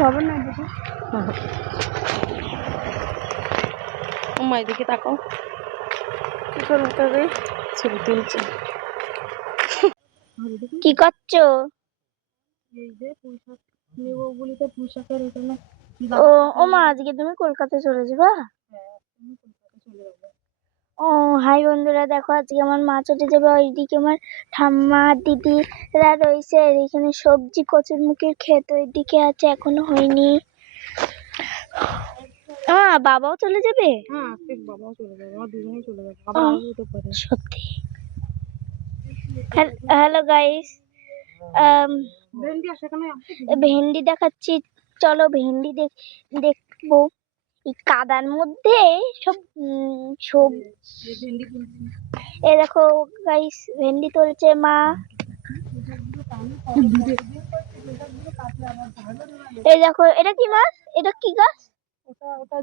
খবর না দেখো মায়ের দিকে তাকাও, কি করতে হবে? ছবি তুলছে। কি করছো? এই যে পুঁইশাক নেবো বলি তো পুঁইশাকের এখানে। ও মা, আজকে তুমি কলকাতা চলে যাবা? হ্যাঁ, আমি কলকাতা চলে যাবো। ও হাই বন্ধুরা, দেখো আজকে আমার মা চলে যাবে। ওইদিকে আমার ঠাম্মা দিদিরা রয়েছে, আর এখানে সবজি কচুরমুখির ক্ষেত ওইদিকে আছে, এখনো হয়নি। বাবাও চলে যাবে? হ্যাঁ, আজকে বাবাও চলে যাবে, আমার দুজনেই চলে যাবে, আবার আসবো তো পরে। সত্যি? হ্যালো গাইস, ভেন্ডি আছে এখানে, ভেন্ডি দেখাচ্ছি, চলো ভেন্ডি দেখবো। এই কাদার মধ্যে সব সব ভেন্ডি কিনছি। এই দেখো গাইস, ভেন্ডি তুলছে মা। এই দেখো, এটা কি মাছ? এটা কি গাছ? ওটা ওটা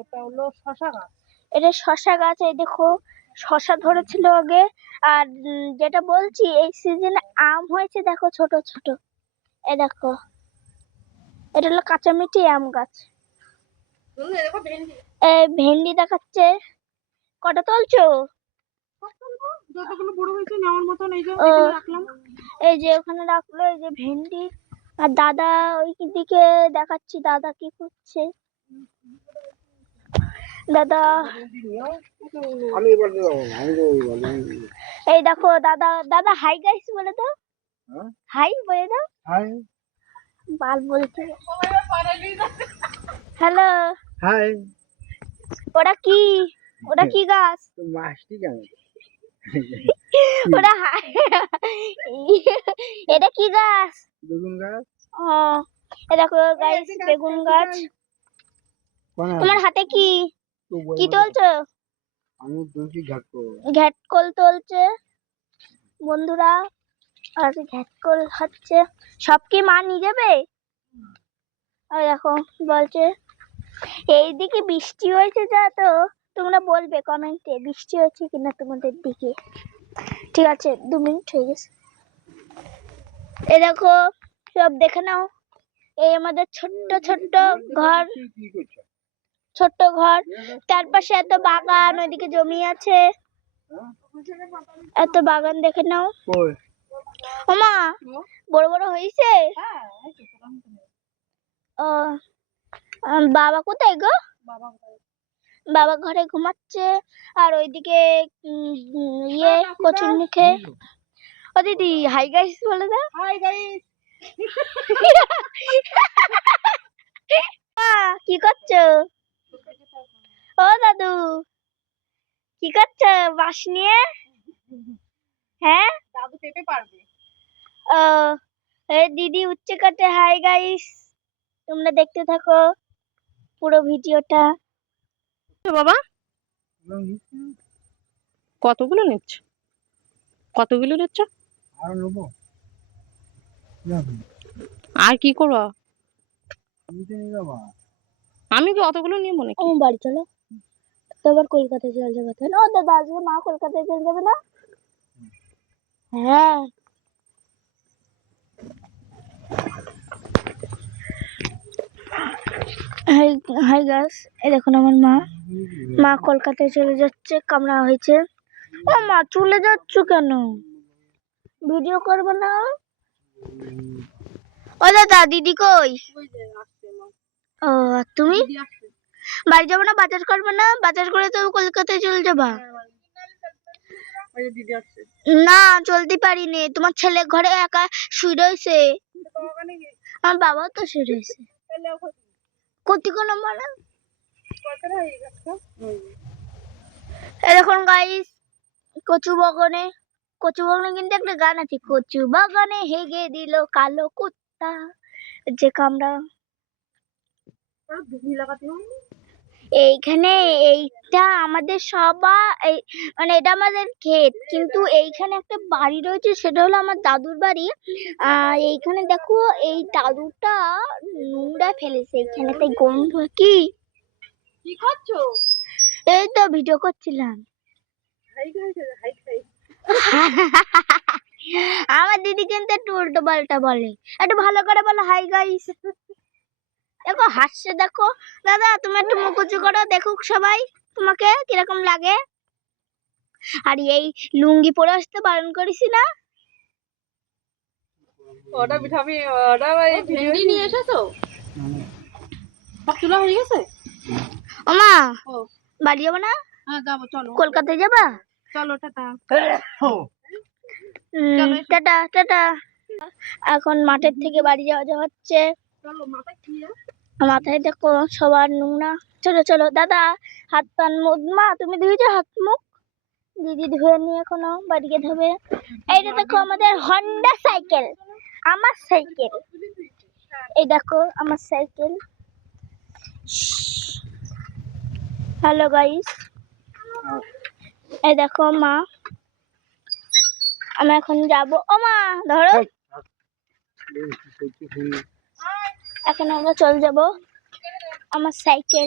ওটা হলো শশা গাছ। এটা শশা গাছ। এই দেখো শশা ধরেছিল আগে। আর যেটা বলছি, এই সিজনে আম হয়েছে, দেখো ছোট ছোট। এই দেখো, এটা হলো কাঁচামিঠি আম গাছ। ভেন্ডি দেখাচ্ছে। কটা তুলছো? যতগুলো বড় হয়েছে নেওয়ার মতন, এই যে এখানে রাখলাম। এই যে ওখানে রাখলো, এই যে ভেন্ডি। আর দাদা ওই দিকে দেখাচ্ছি, দাদা কি করছে। দাদা এই দেখো, দাদা দাদা হাই গাইস বলে দাও। হাই বলে দাও। বাল বলছে। Hello hi. ওটা কি? ওটা কি গাছ? মাছটি কেমন? ওটা এটা কি গাছ? বেগুন গাছ। ও এই দেখো গাইস, বেগুন গাছ। তোমার হাতে কি কি তুলছো? আমি দুটি ঘ্যাটকল তুলছে বন্ধুরা, আর ঘ্যাটকল হচ্ছে। সব কি মা নিয়ে যাবে? আর দেখো বলছে এইদিকে বৃষ্টি হয়েছে, যা তো তোমরা বলবে কমেন্টে বৃষ্টি হয়েছে কিনা তোমাদের দিকে। ঠিক আছে, 2 মিনিট হয়ে গেছে। এই দেখো সব দেখে নাও, এই আমাদের ছোট্ট ছোট্ট ঘর, ছোট্ট ঘর। তার পাশে এত বাগান, ওইদিকে জমি আছে, এত বাগান দেখে নাও। ওমা বড় বড় হয়েছে। ও বাবা কোথায় গো? বাবা ঘরে ঘুমাচ্ছে। আর ওইদিকে ইয়ে কচুর মুখে। ও দিদি হাই গাইস বলে দাও। Hi guys. কি করছো? ও দাদু কি করছো বাঁশ নিয়ে? হ্যাঁ, দাদু পেতে পারবে। ও দিদি উচ্ছে কাটে। হাই গাইস, তোমরা দেখতে থাকো পুরো ভিডিওটা। বাবা কতগুলো নিচ্ছ? কতগুলো নিচ্ছ? আর নেবো আর কি করবো? আমি কি অতগুলো নিয়ে মনে কি? বাড়ি চলো, তো আবার কলকাতায় চলে যাবে। তাই না? ও দাদা আজকে মা কলকাতায় চলে যাবে না? হ্যাঁ। হাই হাই গাইস, এই দেখুন আমার মা কলকাতায় চলে যাচ্ছে, কামড়া হয়েছে। ও মা চলে যাচ্ছ কেন? ভিডিও করবো না? ও দাদা দিদি কই? ও আর তুমি বাড়ি যাবো না? বাজার করবো না? বাজার করে তো কলকাতায় চলে যাবা। না চলতে পারিনি, তোমার ছেলে ঘরে একা শুয়ে রয়েছে। আমার বাবাও তো শুয়ে রয়েছে। কতি কোনো মানে এখন গাইস, কচু বাগানে কিন্তু একটা গান আছে, কচু বাগানে হেগে দিল কালো কুত্তা। যে কামড়া এইখানে, এইটা আমাদের সবাই, মানে এটা আমাদের ক্ষেত, কিন্তু এইখানে একটা বাড়ি রয়েছে, সেটা হলো আমার দাদুর বাড়ি। এইখানে দেখো এই দাদুটা নোংরা ফেলেছে এইখানে, তাই গন্ধ। কি কি করছো? এই তো ভিডিও করছিলাম। আমার দিদি কিন্তু একটু উল্টো পাল্টা বলে, একটু ভালো করে বলো হাই গাইস। দেখো হাসছে, দেখো দাদা তুমি একটু মুখ উঁচু করো, দেখুক সবাই তোমাকে কিরকম লাগে। আর এই লুঙ্গি পরে আসতে বারণ করিস না। ভেন্ডি নিয়ে এসেছো? সব তোলা হয়ে গেছে? ওমা ও বাড়ি যাবো না? হ্যাঁ যাবো, চলো কলকাতায় যাবা? চলো, টাটা। Tata tata. এখন মাঠের থেকে বাড়ি যাওয়া হচ্ছে। চলো, মাথায় কি আছে? মাথায় দেখো সবার নোংরা। চলো চলো দাদা, হাত পান মুখ, মা তুমি ধুয়েছো হাত মুখ? দিদি ধুয়ে নিয়ে এখনো বাড়ি গিয়ে ধোবে। এইটা দেখো আমাদের হন্ডা সাইকেল, আমার সাইকেল। এই দেখো আমার সাইকেল। হ্যালো গাইস, এই দেখো মা, আমি এখন যাবো। ও মা ধরো, এখন আমরা চলে যাব আমার সাইকেল